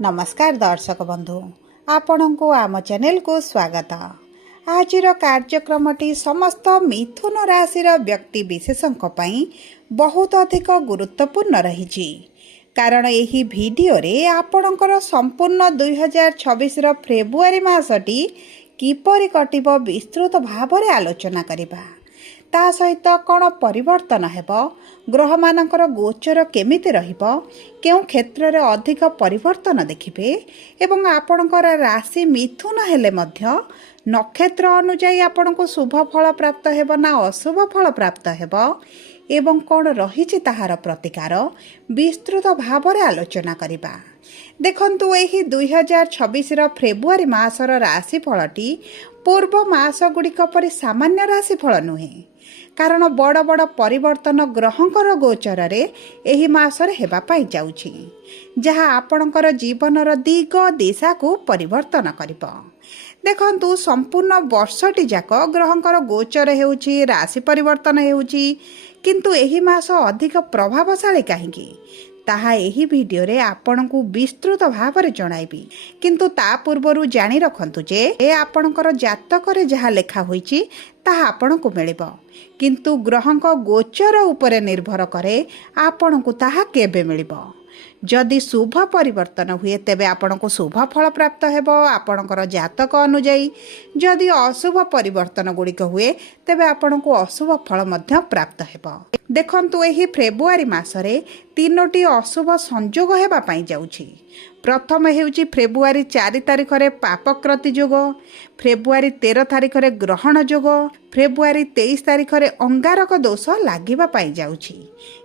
नमस्कार दर्शक बंधु आपण को आम चैनल को स्वागत। आज कार्यक्रमटी समस्त मिथुन राशि व्यक्ति विशेषों बहुत अधिक गुरुत्वपूर्ण रही कारण यही वीडियो रे आपणकर संपूर्ण 2026 फेब्रुआरी मासटी किपरि कटिब विस्तृत भाव में आलोचना करिबा। ता सहित कौन परिवर्तन हेब, ग्रह मानकर गोचर केमिति रहिबो, केउं क्षेत्र रे अधिक परिवर्तन देखिबे एवं आपणकर राशि मिथुन हेले मध्य नक्षत्र अनुଯାयी आपनको शुभ फल प्राप्त हेब ना अशुभ फल प्राप्त हेब एवं कौन रही ताहार प्रतिकार विस्तृत भाव में आलोचना करिबा। देखंतु एही 2026 फेब्रुआरी मासर राशिफलटी पूर्व मास गुड़िक परि सामान्य राशिफल नुहे, कारण बड़ बड़ परिवर्तन ग्रहंकर गोचर रे एही मासरे हेबा पाई जाउछि, जहा आपणकर जीवनर दिग दिशा को परिवर्तन करिबो। देखंतु संपूर्ण वर्षटी जाक ग्रहंकर गोचर हेउछि, राशि परिवर्तन हेउछि, किंतु एही मास अधिक प्रभावशाली काहेकि ताहा एही वीडियो रे आपनकु विस्तृत भाव में जणाइबी। किंतु ता पूर्वरु जानि रखंतु जे ए आपनकर जातक रे जहा लेखा होईछि ताहा आपनकु मिलिबो, किंतु ग्रहंक गोचर उपरे निर्भर करे आपनकु ताहा केबे मिलिबो। जदि शुभ परिवर्तन हुए तेबे आपनको शुभ फल प्राप्त हेबो आपणकर जातक अनुଯାयी, जदि अशुभ परिवर्तन गुड़िक हुए तेबे आपनको अशुभ फल मध्य प्राप्त हेबो। देखंतु एही फेब्रुआरी मासरे तीनोटी अशुभ संयोग हेबा पाई जाउछि। प्रथम हेउछि फेब्रुआरी 4 तारिख रे पापक्रति जोग, फेब्रुआरी 13 तारिख रे ग्रहण जोग, फेब्रुआरी 23 तारिख रे अंगारक दोष लागिबा पाई जाउछि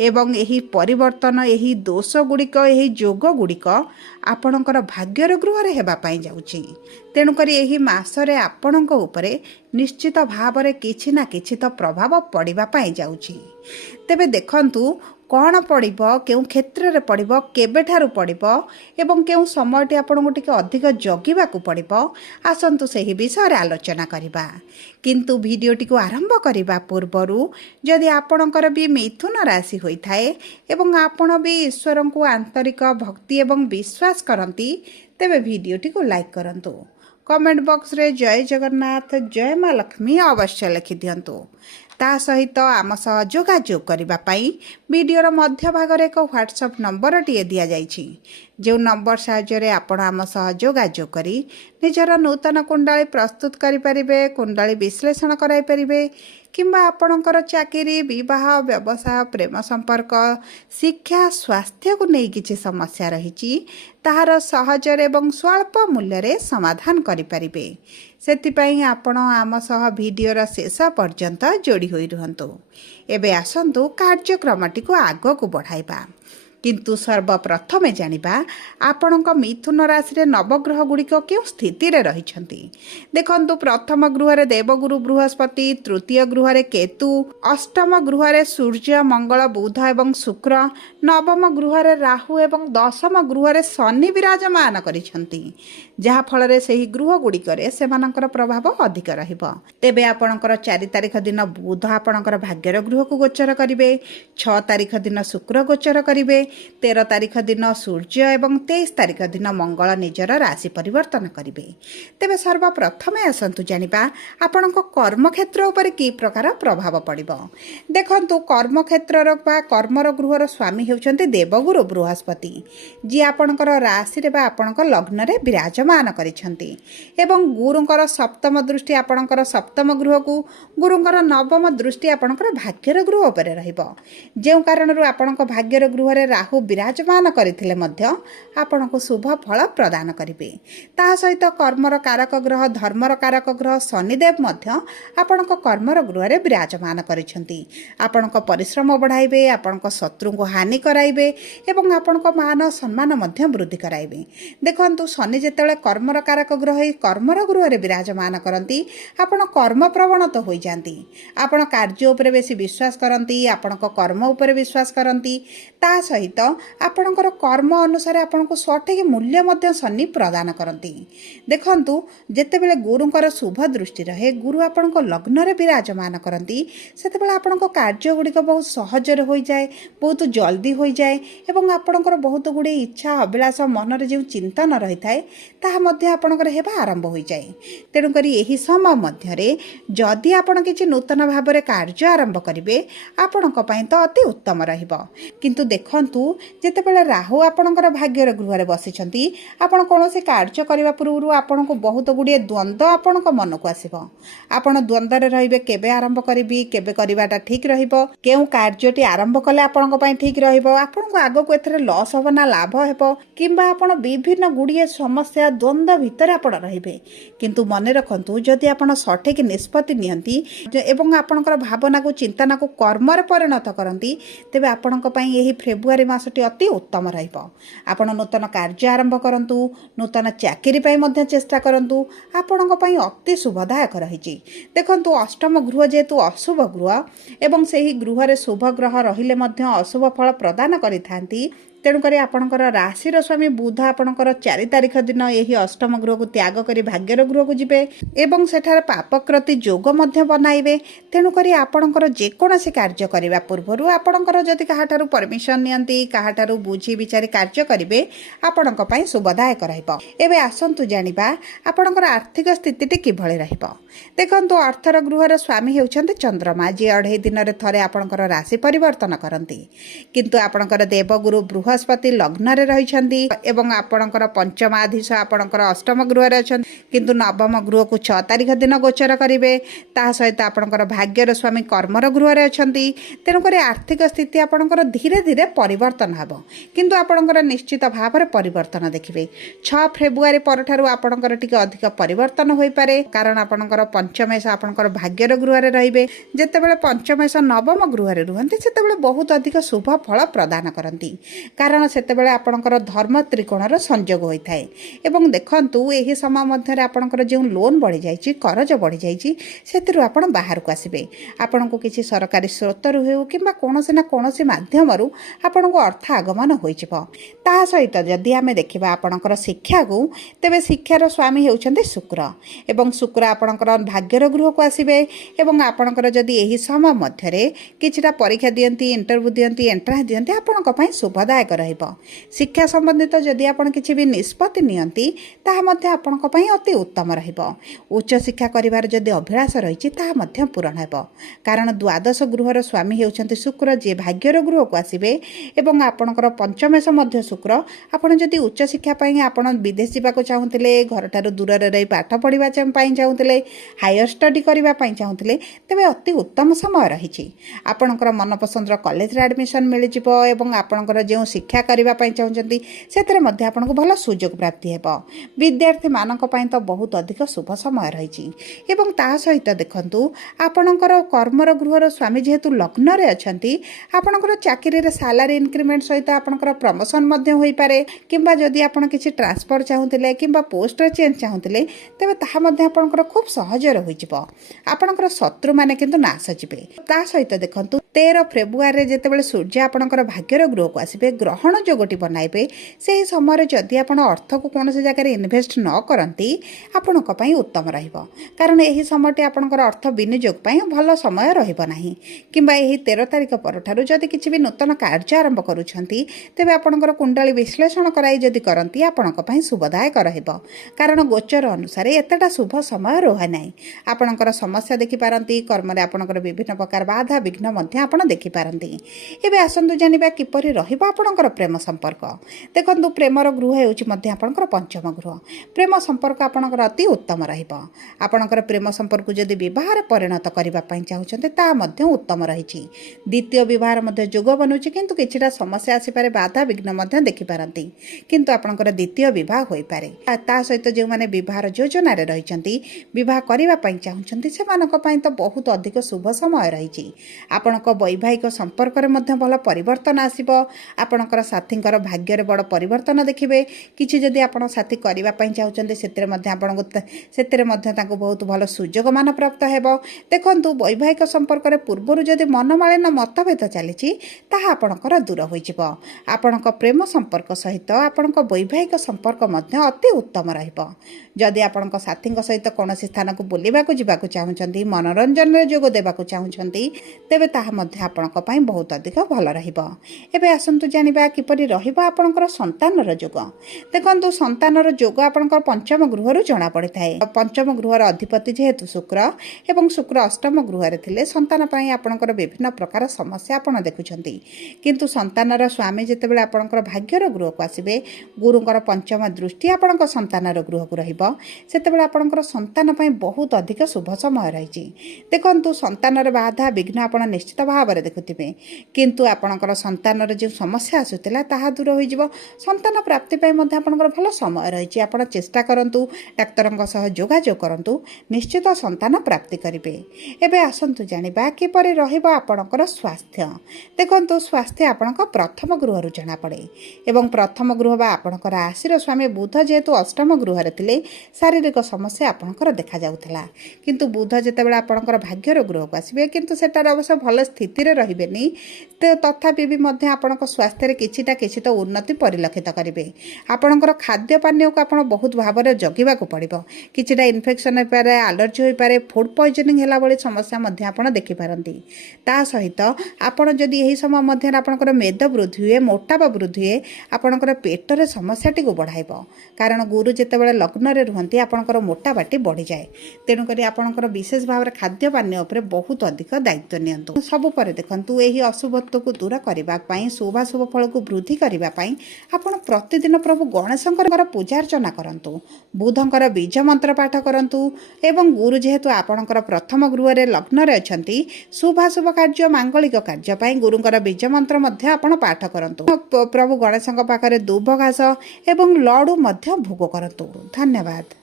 एवं एही परिवर्तन एही दोष गुड़िक एही जोग गुड़िक आपणकर भाग्यर गृह रे हेबा पाई जाउछि। तेणु करी एही मासरे आपणक उपरे निश्चित भाव रे किछि ना किछि तो प्रभाव पड़िबा पाई जाउछि। तेबे देखंतु कौन पड़िबो, केउं क्षेत्र रे पड़िबो, केबे ठारू पड़िबो एवं केउं समयटी आपनको टिके अधिक जगिबाकू पड़िबो, आसंतु सेही विषय रे आलोचना करिबा। किंतु वीडियोटी को आरंभ करिबा पूर्वरु जदि आपणकर भी मिथुन राशि होई थाए एवं आपण भी ईश्वर को आंतरिक भक्ति एवं विश्वास करंती तेबे वीडियोटी को लाइक करंतु। कमेंट बॉक्स रे जय जगन्नाथ जय माँ लक्ष्मी अवश्य लिखि दियंतु। ता सहित आम सह जोगाजोग करबा पई वीडियोर मध्य भाग रे एक व्हाट्सएप नंबर टिए दिया जाइछि, जो नंबर साहाय्य आपण आम सह जोगाजोग करी निजर नूतन कुंडली प्रस्तुत करि परिबे, कुंडली विश्लेषण कराई परिबे, किंबा आपणकर चाकरी, विवाह, व्यवसाय, प्रेम संपर्क, शिक्षा, स्वास्थ्य को नहीं किछि समस्या रहिछि ताहार सहजरे एवं स्वल्प मूल्य रे समाधान करि परिबे। सेतिपई आपण आम सह वीडियोर शेष पर्यंत जोड़ी होई रहंतु। एबे आसंतु कार्यक्रमटी को आगो को बढ़ाइबा। किंतु सर्वप्रथम जानिबा आपणक मिथुन राशि रे नवग्रह गुड़िक क्यों स्थिति रे रहिछंती। देखंतु प्रथम गृह रे देवगुरु बृहस्पति, तृतीय गृह रे केतु, अष्टम गृह रे सूर्य, मंगल, बुध एवं शुक्र, नवम गृह रे राहु एवं दशम गृह रे शनि विराजमान करिछंती, जहा फल रे सेही गृह गुड़िक रे सेमानकर प्रभाव अधिक रहिबो। तेबे आपणकर 4 तारिख दिन बुध आपणकर भाग्यर गृह को गोचर करिवे, 6 तारिख दिन शुक्र गोचर करिवे, 13 तारिख दिन सूर्य एवं 23 तारिख दिन मंगल निजर राशि परिवर्तन करिवे। तेबे सर्वप्रथम आसंतु जानिबा आपणक कर्म क्षेत्र उपरे की प्रकार प्रभाव पड़िबो। देखंतु कर्म क्षेत्र बा कर्मर गृहर स्वामी हेउचंती देवगुरु बृहस्पति, जी आपणकर राशि रे बा आपणक लग्न रे विराजमान करिछंती एवं गुरुंकर सप्तम दृष्टि आपणकर सप्तम गृह को, गुरुंकर नवम दृष्टि आपणकर भाग्यर गृह उपरे रहिबो, जे कारणरू आपणक भाग्यर गृह रे राहु विराजमान करथिले मध्य आपनको शुभ फल प्रदान करिवे। ता सहित कर्मर कारक ग्रह धर्मर कारक ग्रह शनिदेव मध्य आपनको कर्मर गृह रे विराजमान करिसंती। आपनको परिश्रम बढ़ाइबे, आपनको शत्रु को हानि कराइबे एवं आपनको मान सम्मान मध्य वृद्धि कराइबे। देखंतु शनि जेतेले कर्मर कारक ग्रह कर्मर गृह रे विराजमान करंती आपण कर्म प्रवण तो होई जांती, आपण कार्य उपरे बेसी विश्वास करंती, आपनको कर्म उपरे विश्वास करंती। ता सहित सहित आपणकर कर्म अनुसार आपन को सठिक मूल्य मध्य शनि प्रदान करती। देखंतु जेतेबेले गुरुंकर शुभ दृष्टि रहे, गुरु आपन को लग्न रे विराजमान करती, सेतेबेले आपन को कार्य गुड़िक बहुत सहजरे हो जाए, बहुत जल्दी हो जाए एवं आपणकर बहुत गुड़े इच्छा अभिलाष मनरे जो चिंतन रही थाए ताहा मध्य आपणकर हेबा आरंभ हो जाए। तेणुकरी एही समय मध्यरे जदि आपण किछि नूतन भाबरे कार्य आरंभ करिवे आपणक पई तो अति उत्तम रहिबो। किंतु देखंतु जेतेबेले राहु आपणकर भाग्यर गृहरे बसिछंती, आपण कोनोसी कार्य करिवा पूर्वरु आपणको बहुत गुड़िए द्वंद्व आपणक मनकु आसीबो। आपण द्वंद्वरे रहिबे, केबे आरंभ करिबी, केबे करिवाटा ठीक रहिबो, केउ कार्यटी आरंभ कले आपणक पई ठीक रहिबो, आपणको आगको एथरे लॉस होबो ना लाभ हेबो, किंबा आपण विभिन्न गुड़िए समस्या द्वंद्व भितर आपण रहिबे। किंतु मने रखंतु जदि आपण सठिक निष्पत्ति नियंती एवं आपणकर भावना को चिंतना को कर्मरे परिणत करती, तेबे आपणक पई एही फेब्रुआरी मासटी अति उत्तम रहिबो। आपण नूतन कार्य आरंभ करंतु, नूतन चाकरी पई मध्ये चेष्टा करंतु, आपणक पई अति शुभदायक रहिछि। देखंतु अष्टम गृह जेतु अशुभ गृह एवं सेही गृहरे शुभ ग्रह रहिले मध्ये अशुभ फल प्रदान करिथांती। तेणुकर आपणकर राशिर स्वामी बुध आपणकर 4 तारिख दिन यही अष्टम गृह को त्याग करी भाग्यर गृह को जिबे एवं सेठार पापकृति जोग मध्य बनाइबे। तेणुकर आपणकर जेकोसी कार्य करिवा पूर्वरु आपणकर जदि काहाठारु परमिशन नियंती, काहाठारु बुझी विचारी कार्य करिवे, आपणक पई शुभदायक रहइबो। एबे आसंतु जानिबा आपणकर आर्थिक स्थितिटी किभଳି रहइबो। देखंतु अर्थर गृहर स्वामी हेउछन्ते चंद्रमा, जे 2.5 दिन रे थरे आपणकर राशि परिवर्तन करंती। किंतु आपणकर देवगुरु बृहस्पति लग्न रे रहिछन्ती एवं आपणकर पंचमाधीश आपणकर अष्टम गृह रे अछन, किंतु नवम गृह को 6 तारिख दिन गोचर करिवे। ता सहित आपणकर भाग्यर स्वामी कर्मर गृह रे अछन्ती। तेणुकर आर्थिक स्थिति आपणकर धीरे धीरे परिवर्तन हबो, किंतु आपणकर निश्चित भाव रे परिवर्तन देखिबे। 6 फेब्रुआरी परठारु आपणकर टिके अधिक परिवर्तन होई पारे, कारण आपणकर पंचमेश आपणकर भाग्यर गृह रे रहिबे। जेतेबेले पंचमेश नवम गृह रे रुहंती, सेतेबेले बहुत अधिक शुभ फल प्रदान करंती, कारण सेतेबेले आपणकर धर्म त्रिकोणर संयोग होइथाय। एवं देखंतु एही समय मध्ये आपणकर जे लोन बढ़ी जाइछि, कर्ज बढ़ी जाइछि, सेतिरु आपण बाहर को आसीबे। आपणको किछि सरकारी स्रोतरु हेउ किंबा कोनोसी ना कोनोसी माध्यमरु आपणको अर्थ आगमन होइछिबो। ता सहित जदि आमे देखिबा आपणकर शिक्षा को, तेबे शिक्षार स्वामी हेउछन्ते शुक्र एवं शुक्र आपणकर भाग्यर गृह को आसीबे एवं आपणकर जदि एही समय मध्यरे किछिटा परीक्षा दियंती, इंटरव्यू दियंती, एंट्रांस दियंती, आपणक पई शुभदायक रहिबो। शिक्षा संबंधित जदि आपण किछि भी निष्पत्ति नियंती, ताहा मध्ये आपणक पई अति उत्तम रहिबो। उच्च शिक्षा करिवार जदि अभिलाष रहिछि, ताहा मध्ये पूर्ण हेबो, कारण द्वादश गृहर स्वामी हेउछन्ते शुक्र, जे भाग्यर गृह को आसीबे एवं आपणकर पंचमेश मध्ये शुक्र। आपण जदि उच्च शिक्षा पई आपण विदेश जाबाको चाहुतिले, घरटारु दूर रे रही पाठ पढिबा पई चाहुतिले, हायर स्टडी करिबा पई चाहुतिले, तेबे अति उत्तम समय रहिछि। आपणकर मनपसंदर कॉलेज रे एडमिशन मिलि जिवो एवं आपणकर जे शिक्षा करिबा पई चाहुचंती, सेतरे मध्ये आपणको भलो सुयोग प्राप्ति हेबो। विद्यार्थी मानक पई तो बहुत अधिक शुभ समय रहिछि। एवं ता सहित देखंतु आपणकर कर्मर गृहर स्वामी जेहेतु लग्न रे अछंती, आपणकर चाकरी रे सैलरी इंक्रीमेंट सहित आपणकर प्रमोशन मध्ये होई पारे, किंबा जदि आपण किछि ट्रांसफर चाहुतिले किंबा पोस्ट रे चेंज चाहुतिले, तेबे ताहा मध्ये आपणकर खूब सहज रे होई जिवो। आपणकर शत्रु माने किंतु नाश जिवे। ता सहित देखंतु 13 फेब्रुआरी जेतेबेले सूर्य आपणकर भाग्यर गृह को आसीबे, ग्रहण जोगटी बनाइबे, सेही समय जदि आपण अर्थ को कोनोसी जगह रे इन्वेस्ट न करंती, आपणक पई उत्तम रहिबो, कारण एही समयटी आपणकर अर्थ विनियोग पई भलो समय रहिबो नाही। किंबा एही 13 तारिख परठारु जदि किछि भी नूतन कार्य आरंभ करूछंती, तेबे आपणकर कुंडली विश्लेषण कराई जदि करंती, आपणक पई शुभदायक रहिबो, कारण गोचर अनुसार एतटा शुभ समय रहे नाही। आपणकर समस्या देखि पारंती, कर्म रे आपणकर विभिन्न प्रकार बाधा विघ्न मध्ये आपण देखि पारंती। एबे आसंतु जानिबा किपरि रहिबो आपणकर प्रेम संपर्क। देखंतु प्रेमर गृह हेउछि मध्ये आपणकर पंचम गृह। प्रेम संपर्क आपणकर अति उत्तम रहिबो। आपणकर प्रेम संपर्क जदि विवाह रे परिणत करिबा पई चाहुचंते, ता मध्ये उत्तम रहिछि। द्वितीय विवाह मध्ये जोग बनुछि, किंतु किछिटा समस्या आसी पारे, बाधा विघ्न मध्ये देखि पारंती, किंतु आपणकर द्वितीय विवाह होई पारे। ता सहित जे माने विवाह योजना रे रहिचंती, विवाह करिबा पई चाहुचंती, सेमानक पई तो बहुत अधिक शुभ समय रहिछि। आपणक वैवाहिक संपर्क रे मध्ये भल परिवर्तन आसीबो। आपण आपणकर साथींकर भाग्यर बड़ परिवर्तन देखिए किसी जदि आपण साथी करने चाहते से बहुत भल सुजोग मान प्राप्त हो। देखूँ वैवाहिक संपर्क पूर्वर जदि मनमालिन मतभेद चली आपणकर दूर हो आपण प्रेम संपर्क सहित आपण वैवाहिक संपर्क अति उत्तम रदि आपण साथी सहित कौन स्थान को बुलवाक जावाक चाहते मनोरंजन जोग देवाक चाहते तेबे ताहा आपण बहुत अधिक भल रही। आसतु जाना किपरि आपणकर संतानर जोग। देखो संतानर जोग आपणकर पंचम गृह जना पड़ी था। पंचम गृहर अधिपति जेहेतु शुक्र एवं शुक्र अष्टम गृह थे संतान आपणकर विभिन्न प्रकार समस्या आपड़ देखुं किंतु संतानर स्वामी जितेबाला आपणकर भाग्यर गृह को आसबे गुरुंकर पंचम दृष्टि आपण संतानर गृह को रही आपणकर संतान बहुत अधिक शुभ समय रही। देखु संतानर बाधा विघ्न आप निश्चित भाव में देखुवे किंतु आपणकर संतानर जो समस्या आसूला ताहा दूर हो संतान प्राप्ति आपणकर भल समय रही। आप चेष्टा करूँ डाक्तर सह जोगाजोग करूँ निश्चित संतान प्राप्ति करेंगे। एवं आसतु जाना किपरि आपणकर स्वास्थ्य। देखो स्वास्थ्य आपण प्रथम गृह जना पड़े एवं प्रथम गृह बा आपणकर राशि स्वामी बुध जेहेतु अष्टम गृह थे शारीरिक समस्या आपणकर देखा जाउथला किंतु बुध जेतेबेला आपणकर भाग्यर गृह को आसबे किंतु सेटार अवश्य भल स्थिति रे रहिबेनी तथापि भी मध्य आपणक स्वास्थ्य रे किछिटा किछि तो उन्नति परिलक्षित करेंगे। आपणकर खाद्य पानीय को आपण बहुत भाव में जगिबाक पड़िबो किछिटा इन्फेक्शन हो पारे एलर्जी हो पारे फूड पॉइजनिंग हैला भली समस्या मध्य आपण देखि पारंती। ता सहित आपण जदि एही समय मध्य आपणकर मेद वृद्धि हुए मोटापा वृद्धि हुए आपणकर पेटर समस्या टी को बढ़ाइबो कारण गुरु जेतेबेले लग्न रे रुहंती आपणकर मोटापाटी बढ़ी जाए तेणु करी आपणकर विशेष भाव में खाद्य पानीय उपर बहुत अधिक दायित्व नियंतु। सब पर देखंतु एही अशुभत्व को दूर करबा पई शुभाशुभ फल को वृद्धि करबा पई आपण प्रतिदिन प्रभु गणेशंकर पूजा अर्चना करंतु बुधंकर बीज मंत्र पाठ करंतु एवं गुरु जेहेतु आपणकर प्रथम गृह रे लग्न रे अछंती शुभाशुभ कार्य मांगलिक कार्य पई गुरुंकर बीज मंत्र मध्य आपण पाठ करंतु प्रभु गणेशंक पाखरे दुब घास एवं लडू मध्य भोग करंतु। धन्यवाद।